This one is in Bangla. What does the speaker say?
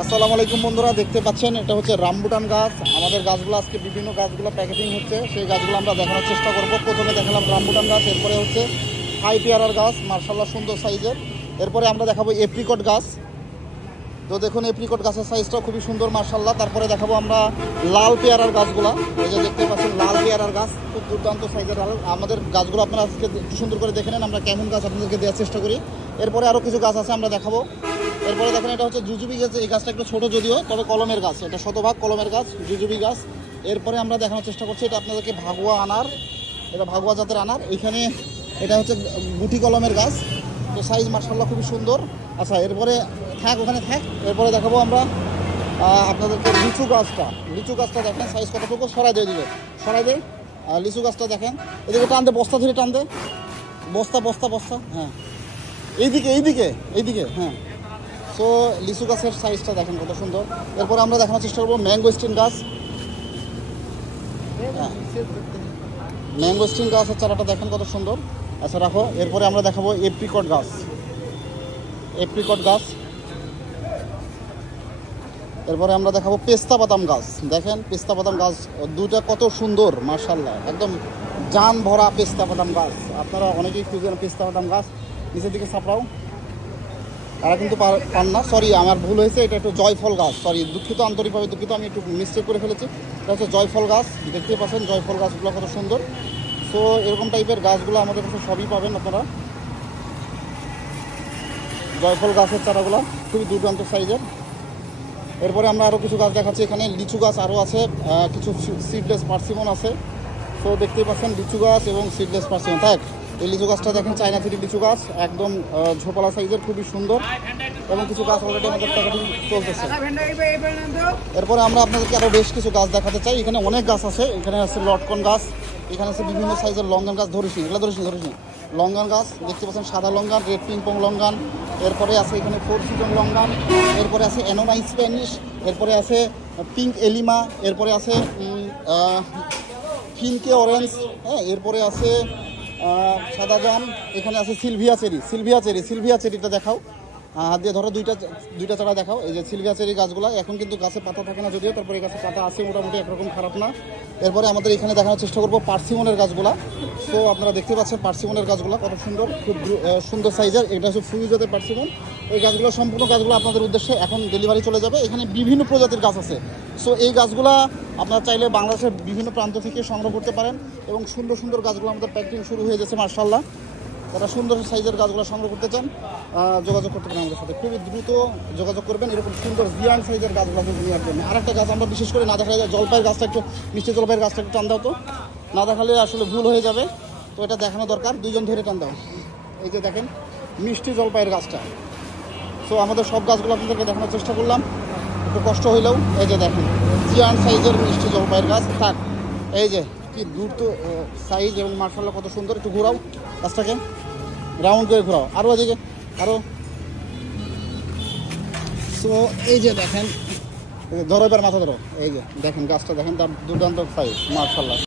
আসসালামু আলাইকুম বন্ধুরা, দেখতে পাচ্ছেন এটা হচ্ছে রামবুটান গাছ। আমাদের গাছগুলো আজকে বিভিন্ন গাছগুলো প্যাকেটিং হচ্ছে, সেই গাছগুলো আমরা দেখানোর চেষ্টা করব। প্রথমে দেখালাম রামবুটান গাছ, এরপরে হচ্ছে হাই পেয়ারার গাছ, মার্শাল্লাহ সুন্দর সাইজের। এরপরে আমরা দেখাবো এপ্রিকট গাছ। তো দেখুন এপ্রিকট গাছের সাইজটাও খুবই সুন্দর মার্শাল্লাহ। তারপরে দেখাবো আমরা লাল পেয়ারার গাছগুলা। এই যে দেখতে পাচ্ছেন লাল পেয়ারার গাছ, খুব দুর্দান্ত সাইজের লাল। আমাদের গাছগুলো আপনারা আজকে একটু সুন্দর করে দেখে নেন, আমরা কেমন গাছ আপনাদেরকে দেওয়ার চেষ্টা করি। এরপরে আরও কিছু গাছ আছে আমরা দেখাবো। এরপরে দেখেন এটা হচ্ছে জুজুবি গাছ। এই গাছটা একটু ছোটো যদিও, তবে কলমের গাছ, এটা শতভাগ কলমের গাছ, জুজুবি গাছ। এরপরে আমরা দেখানোর চেষ্টা করছি এটা আপনাদেরকে ভাগুয়া আনার, এটা ভাগুয়া জাতের আনার। এখানে এটা হচ্ছে গুটি কলমের গাছ, তো সাইজ মার্শাল্লাহ খুবই সুন্দর। আচ্ছা এরপরে থাক, ওখানে থাক। এরপরে দেখাবো আমরা আপনাদেরকে লিচু গাছটা। লিচু গাছটা দেখেন সাইজ কতটুকু, সরাই দিয়ে দিবে, সরাই দেয়। লিচু গাছটা দেখেন, এদিকে টান দে, বস্তা ধরে টান দে, বস্তা বস্তা বস্তা, হ্যাঁ এইদিকে এইদিকে এইদিকে, হ্যাঁ। সো লিচু গাছের সাইজটা দেখেন কত সুন্দর। এরপরে আমরা দেখানোর চেষ্টা করবো ম্যাঙ্গোস্টিন গাছ। হ্যাঁ ম্যাঙ্গোস্টিন গাছের চারাটা দেখেন কত সুন্দর। আচ্ছা রাখো। এরপরে আমরা দেখাবো এপ্রিকট গাছ। এপ্রিকট গাছ। এরপরে আমরা দেখাবো পেস্তা বাদাম গাছ। দেখেন পেস্তা বাদাম গাছ দুইটা কত সুন্দর মার্শাল্লাহ, একদম জান ভরা পেস্তা বাদাম গাছ। আপনারা অনেকেই খুঁজেন পেস্তা বাদাম গাছ। নিচের দিকে সাপড়াও, তারা কিন্তু পান না, সরি আমার ভুল হয়েছে, এটা একটু জয়ফল গাছ, সরি দুঃখিত, আন্তরিকভাবে দুঃখিত, আমি একটু মিস্টেক করে ফেলেছি। এটা হচ্ছে জয়ফল গাছ, দেখতে পাচ্ছেন জয়ফল গাছগুলো কত সুন্দর। তো এরকম টাইপের গাছগুলো আমাদের কাছে সবই পাবেন আপনারা। জয়ফল গাছের চারাগুলো খুবই দুর্দান্ত সাইজের। এরপরে আমরা আরও কিছু গাছ দেখাচ্ছি। এখানে লিচু গাছ আরও আছে, কিছু সিডলেস পার্সিমন আছে। তো দেখতেই পাচ্ছেন লিচু গাছ এবং সিডলেস পার্সিমন। থাক, এই লিচু গাছটা দেখেন চায়না থ্রি লিচু গাছ, একদম ঝোপালা সাইজের, খুবই সুন্দর। এবং কিছু গাছ অলরেডি আমাদের প্যাকেটিং চলতেছে। এরপরে আমরা আপনাদেরকে আরও বেশ কিছু গাছ দেখাতে চাই। এখানে অনেক গাছ আছে। এখানে আছে লটকন গাছ, এখানে আছে বিভিন্ন সাইজের লঙ্গান গাছ। ধরিস নি, এগুলো ধরিস নি। লঙ্গান গাছ দেখতে পাচ্ছেন, সাদা লঙ্গান, রেড পিংপং লঙ্গান। এরপরে আছে এখানে ফোর সিজন লঙ্গান। এরপরে আছে অ্যানোনা স্প্যানিশ। এরপরে আছে পিঙ্ক এলিমা। এরপরে আছে ফিনকে অরেঞ্জ, হ্যাঁ। এরপরে আছে সাদা জাম। এখানে আছে সিলভিয়া চেরি। সিলভিয়া চেরিটা দেখাও, হাত দিয়ে ধরো, দুইটা চারা দেখাও। এই যে সিলভিয়া চেরি গাছগুলো, এখন কিন্তু গাছে পাতা থাকে না যদিও, তারপরে গাছে পাতা আছে মোটামুটি, একরকম খারাপ না। এরপরে আমাদের এখানে দেখানোর চেষ্টা করবো পার্সিমনের গাছগুলা। তো আপনারা দেখতে পাচ্ছেন পার্সিমনের গাছগুলো কত সুন্দর, খুব সুন্দর সাইজের। এটা হচ্ছে ফুল জাতের পার্সিমন। এই গাছগুলো সম্পূর্ণ গাছগুলো আপনাদের উদ্দেশ্যে এখন ডেলিভারি চলে যাবে। এখানে বিভিন্ন প্রজাতির গাছ আছে। সো এই গাছগুলা আপনারা চাইলে বাংলাদেশের বিভিন্ন প্রান্ত থেকে সংগ্রহ করতে পারেন। এবং সুন্দর সুন্দর গাছগুলো আমাদের প্যাকেটিং শুরু হয়ে গেছে মার্শাল্লাহ। যারা সুন্দর সাইজের গাছগুলো সংগ্রহ করতে চান যোগাযোগ করতে পারেন আমাদের সাথে, খুবই দ্রুত যোগাযোগ করবেন এরকম সুন্দর জিয়াং সাইজের গাছগুলো নেওয়ার জন্য। আরেকটা গাছ আমরা বিশেষ করে না দেখালে যায়, জলপাইয়ের গাছটা একটু, মিষ্টি জলপাইয়ের গাছটা একটু টান দাও তো, না দেখালে আসলে ভুল হয়ে যাবে, তো এটা দেখানো দরকার, দুইজন ধরে টান দাও। এই যে দেখেন মিষ্টি জলপাইয়ের গাছটা। সো আমাদের সব গাছগুলো আপনাদেরকে দেখানোর চেষ্টা করলাম, একটু কষ্ট হইলেও। এই যে দেখেন জিয়াং সাইজের মিষ্টি জলপাইয়ের গাছ। থাক, এই যে কি দ্রুত সাইজ এবং মার্শাল্লাহ কত সুন্দর। একটু ঘোরাও গাছটাকে, রাউন্ড করে ঘোরাও, আরও এদিকে আরও। সো এই যে দেখেন, ধরো এবার মাথা ধরো, এই যে দেখেন গাছটা দেখেন, তার দুর্দান্ত সাইজ মার্শাল্লাহ।